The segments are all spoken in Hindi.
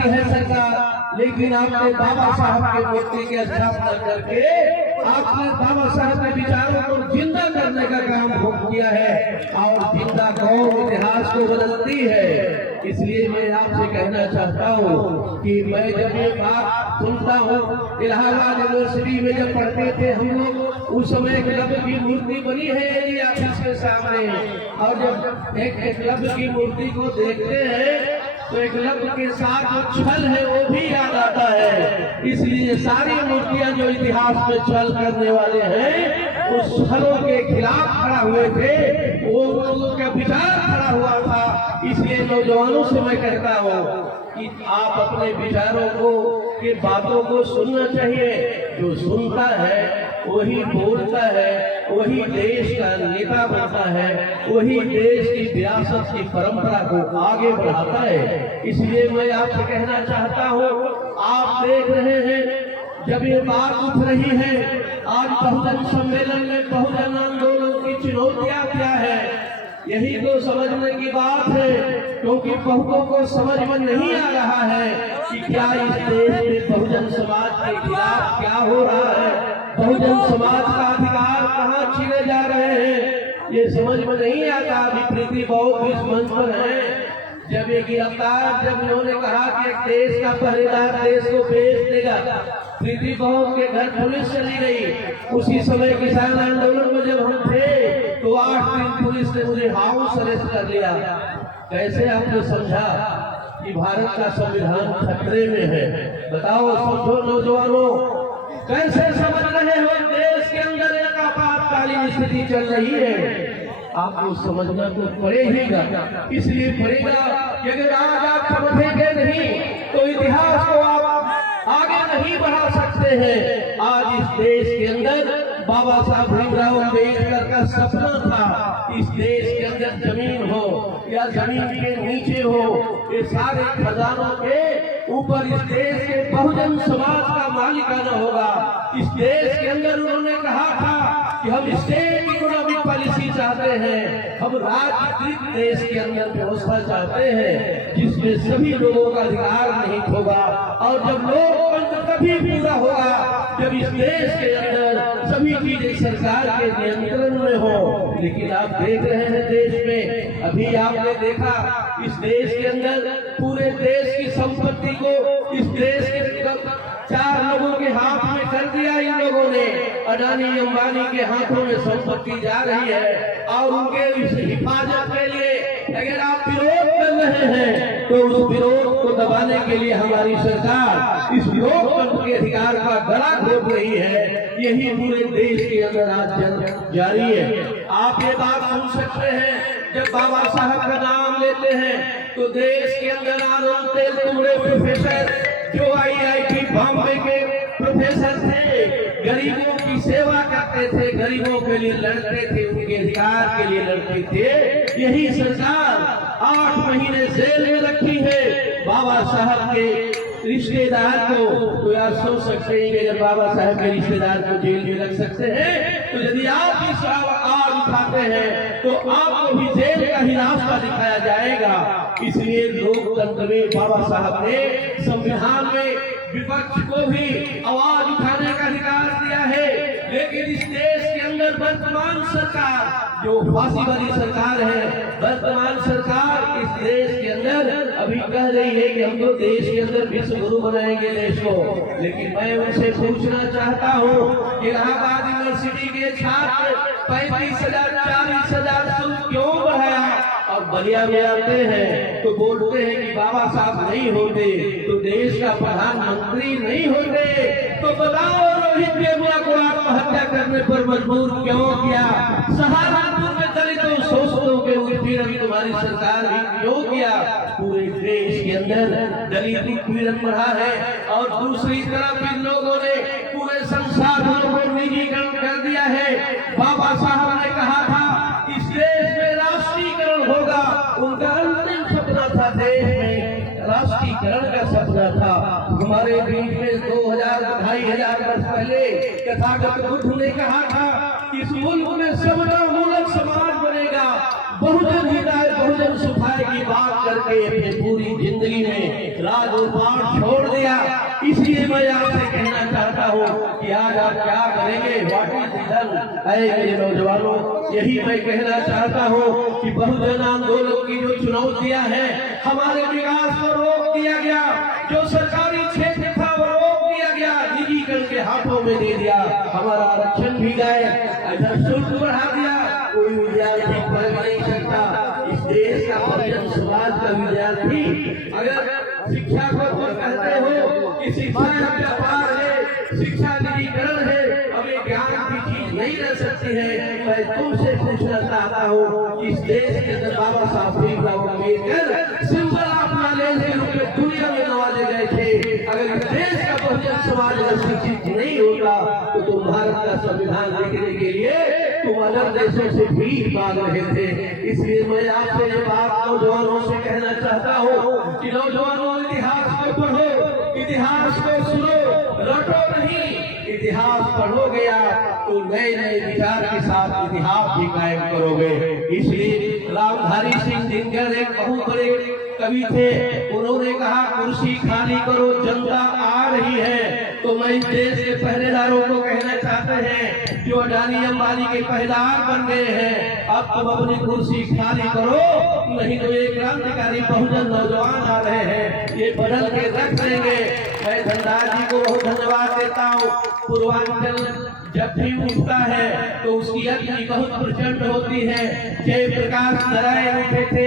चाहती है सरकार, लेकिन आपने बाबा साहब के मूर्ति की स्थापना करके आपने बाबा साहब के विचारों को जिंदा करने का काम किया है और जिंदा कौम इतिहास को बदलती है। इसलिए मैं आपसे कहना चाहता हूँ कि मैं जब ये बात सुनता हूँ, इलाहाबाद यूनिवर्सिटी में जब पढ़ते थे हम लोग, उस समय एकलव्य की मूर्ति बनी है ये ऑफिस के सामने, और जब एक एकलव्य की मूर्ति को देखते हैं तो एकलव्य के साथ जो छल है वो भी याद आता है। इसलिए सारी मूर्तियां जो इतिहास में छल करने वाले हैं उस छलों के खिलाफ खड़ा हुए थे, वो लोगों का विचार खड़ा हुआ था। इसलिए नौजवानों से मैं कहता हूँ कि आप अपने विचारों को के बातों को सुनना चाहिए। जो सुनता है वही बोलता है, वही देश का नेता बनता है, वही देश की विरासत की परंपरा को आगे बढ़ाता है। इसलिए मैं आपसे कहना चाहता हूँ, आप देख रहे हैं जब ये बात उठ रही है, आज बहुजन सम्मेलन में बहुजन आंदोलन की चुनौतियां क्या है, यही तो समझने की बात है। क्योंकि बहुतों को समझ में नहीं आ रहा है कि क्या इस देश में बहुजन समाज के खिलाफ क्या हो रहा है, बहुजन समाज का अधिकार कहाँ छीने जा रहे हैं, ये समझ में नहीं आता। अभी प्रीति बहुत इस मंच पर है, जब ये गिरफ्तार, जब उन्होंने कहा कि एक देश का पहरेदार देश को बेच देगा, प्रीति बहुत के घर पुलिस चली गई। उसी समय किसान आंदोलन में जब हम थे तो 8 दिन पुलिस ने मुझे हाउस अरेस्ट कर लिया। कैसे आपने समझा कि भारत का संविधान खतरे में है? बताओ समझो नौजवानों, कैसे समझ रहे हो देश के अंदर एक आपातकालीन स्थिति चल रही है? आपको समझना तो पड़ेगा। इसलिए पड़ेगा कि अगर आज आप समझेंगे नहीं तो इतिहास को आप आगे नहीं बढ़ा सकते हैं। आज इस देश के अंदर बाबा साहब भीमराव अम्बेडकर का सपना था, इस देश के अंदर जमीन हो या जमीन के नीचे हो, ये सारे खजानों के ऊपर इस देश के बहुजन समाज का मालिकाना होगा। इस देश के अंदर उन्होंने कहा था कि हम स्टेट इकोनॉमिक पॉलिसी चाहते हैं, हम राजनीतिक देश के अंदर व्यवस्था चाहते हैं जिसमें सभी लोगों का अधिकार नहीं होगा। और जब लोकतंत्र तभी पूरा होगा जब इस देश के अंदर सभी चीजें सरकार के नियंत्रण में हो। लेकिन आप देख रहे हैं देश में, अभी आपने देखा इस देश के अंदर पूरे देश की संपत्ति को इस देश के 4 लोगों के हाथ में कर दिया इन लोगों ने। अडानी अंबानी के हाथों में संपत्ति जा रही है और उनके इस हिफाजत के लिए अगर आप विरोध कर रहे हैं तो उस विरोध को दबाने के लिए हमारी सरकार इस लोकतंत्र के अधिकार का गला घोट रही है। यही पूरे देश के अंदर आज जारी है। आप ये बात सुन सकते हैं, जब बाबा साहब का नाम लेते हैं तो देश के अंदर आनंद तेल तुमरे प्रोफेसर जो IIT बॉम्बे के प्रोफेसर थे, गरीबों की सेवा करते थे, गरीबों के लिए लड़ते थे, उनके अधिकार के लिए लड़ते थे। यही सरकार 8 महीने जेल में रखी है बाबा साहब के रिश्तेदार को। तो यार सोच सकते हैं कि अगर बाबा साहब के रिश्तेदार को जेल में रख सकते हैं तो यदि आप इस आवाज उठाते हैं तो आपको भी जेल का ही रास्ता दिखाया जाएगा। इसलिए लोकतंत्र में बाबा साहब ने संविधान में विपक्ष को भी आवाज उठाने का अधिकार दिया है। लेकिन इस देश के अंदर वर्तमान सरकार जो फांसी वाली सरकार है, वर्तमान सरकार इस देश के अंदर अभी कह रही है कि हम तो देश के अंदर विश्व गुरु बनाएंगे देश को। लेकिन मैं उनसे पूछना चाहता हूँ, इलाहाबाद यूनिवर्सिटी के छात्र 35,000 40,000 शुल्क क्यों बढ़ाया? अब बलिया में आते हैं तो बोलते हैं कि बाबा साहब नहीं होते तो देश का प्रधानमंत्री नहीं होते। तो बताओ रोहित वेमुला को आत्महत्या करने पर मजबूर क्यों किया? सहारनपुर में दलितों शोषितों के उत्पीड़न तुम्हारी सरकार भी क्यों किया? पूरे देश के अंदर दलित उत्पीड़न बढ़ा है और दूसरी तरफ इन लोगों ने पूरे संसाधनों को निजीकरण कर दिया है। बाबा साहब ने कहा था इस देश में राष्ट्रीयकरण होगा, उनका अंतिम सपना था देश में राष्ट्रीयकरण का सपना था। हमारे बीच में 2000-2500 वर्ष पहले तथागत बुद्ध ने कहा था इस मुल्क में सबका मूलक समाज बनेगा, बहुजन हिताय बहुजन सुखाय की बात करके अपनी पूरी जिंदगी में राज और पाठ छोड़ दिया। इसलिए मैं आपसे कहना चाहता हूँ कि आज आप क्या करेंगे, व्हाट इज रिजल्ट। ऐ मेरे नौजवानों, यही मैं कहना चाहता हूँ कि बहुजन आंदोलन की जो चुनौतियां हैं, हमारे विकास को रोक दिया गया, जो सरकारी क्षेत्र था वो रोक दिया गया, निजीकरण के हाथों में दे दिया, हमारा आरक्षण भी गए, इधर शुल्क बढ़ा दिया, कोई विद्यार्थी पढ़ नहीं सकता। इस देश का बहुजन समाज का विद्यार्थी अगर शिक्षा को तुम कहते हो कि शिक्षा व्यापार है, शिक्षा निजीकरण है, हमें ज्ञान की चीज नहीं रह सकती है, मैं तुमसे पूछना चाहता हूँ, इस देश के अंदर बाबा Saheb Bhimrao Ambedkar symbol of knowledge के रूप में दुनिया में नवाजे गए थे। अगर इस देश का बहुजन समाज अगर शिक्षित नहीं होता तो तुम भारत का संविधान लिखने के लिए तुम अलग देशों से भी भाग रहे थे। इसलिए मैं आपसे ये बात नौजवानों से कहना चाहता हूँ कि नौजवानों, इतिहास को पढ़ो, इतिहास को सुनो, रटो नहीं। इतिहास पढ़ोगे आप तो नए नए विचार के साथ इतिहास भी कायम करोगे। इसलिए रामधारी सिंह दिनकर एक बहुत बड़े कवि थे, उन्होंने कहा कुर्सी खाली करो, जनता आ रही है। तो मैं इस देश के पहरेदारों को कहना चाहते हैं जो अडानी अंबानी के पहरेदार बन गए हैं, अब तुम अपनी कुर्सी खाली करो, नहीं तो एक क्रांतिकारी बहुजन नौजवान आ रहे हैं, ये बदल के रख देंगे। मैं धनराज जी को बहुत धन्यवाद देता हूँ। पूर्वांचल जब भी उठता है तो उसकी अग्नि बहुत प्रचंड होती है। जयप्रकाश नारायण उठे थे,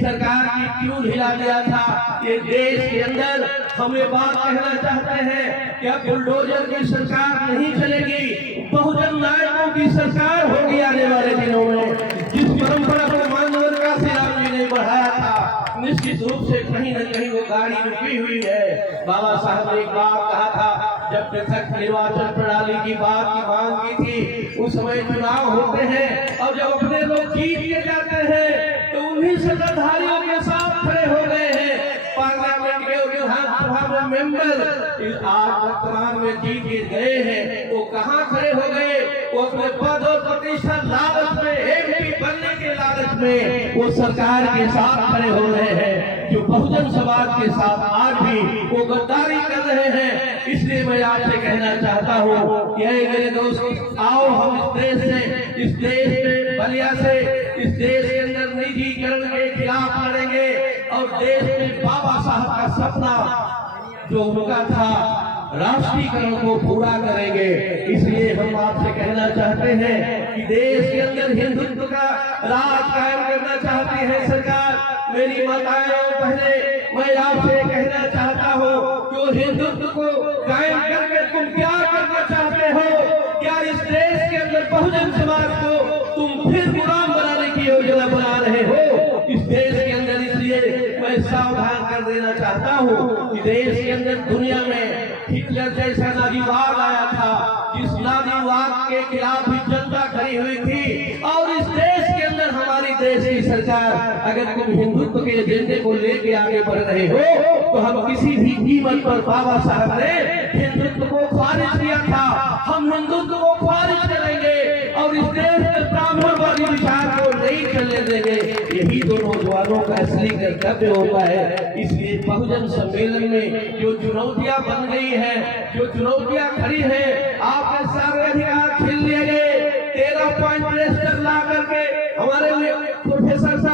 सरकार की क्यों हिला दिया था। ये देश के अंदर हम ये बात कहना चाहते हैं कि अब बुलडोजर की सरकार नहीं चलेगी, बहुजन नायकों की सरकार होगी आने वाले दिनों में। जिस परंपरा को मानवर का राम जी ने बढ़ाया था, निश्चित रूप से कहीं न कहीं वो गाड़ी रुकी हुई है। बाबा साहब ने एक बात कहा था, जब पृथक निर्वाचन प्रणाली की बात की मांग की थी, उस समय चुनाव होते हैं और जब अपने लोग जीत के जाते हैं तो उन्हीं सत्ताधारियों के साथ खड़े हो गए हैं। पार्लियामेंट के विधानसभा में मेंबर आज वर्तमान में जीत के गए हैं, वो कहाँ खड़े हो गए, वो अपने पद और प्रतिष्ठा लालच में, एमपी बनने के लालच में वो सरकार के साथ खड़े हो रहे हैं, जो बहुजन समाज के साथ आज भी वो गद्दारी कर रहे हैं। इसलिए मैं आपसे कहना चाहता हूँ कि मेरे दोस्त, आओ हम इस देश में बलिया से, इस देश के अंदर निजीकरण के खिलाफ लड़ेंगे और देश में बाबा साहब का सपना जो उनका था राष्ट्रीयकरण को पूरा करेंगे। इसलिए हम आपसे कहना चाहते हैं कि देश के अंदर हिंदुत्व का राज कायम करना चाहती है सरकार। मेरी माताएं और बहनें, मैं आपसे कहना चाहता हूँ जो हिंदुत्व को कायम करके तुम क्या करना चाहते हो, क्या इस देश के अंदर बहुजन समाज को तुम फिर गुलाम बनाने की योजना बना रहे हो इस देश के अंदर। इसलिए मैं सावधान कर देना चाहता हूँ कि देश के अंदर दुनिया में हिटलर जैसा नाजीवाद आया था, जिस नाजीवाद के खिलाफ भी जनता खड़ी हुई थी। और इस देश के अंदर हमारी देश की सरकार, अगर तुम हिंदुत्व के एजेंडे को लेके आगे बढ़ रहे हो तो हम किसी भी कीमत पर, बाबा साहब ने हिंदुत्व को खारिज किया था, हम हिंदुत्व को खारिज करेंगे और इस देश के ब्राह्मणवादी विचार को नहीं चलने देंगे। यही तो नौजवानों का असली कर्तव्य होता है। इसलिए बहुजन सम्मेलन में जो चुनौतियां बन गई है, जो चुनौतियां खड़ी है, आपके सारे अधिकार छीन लिए गए। 13 पॉइंट रजिस्टर ला करके हमारे प्रोफेसर साहब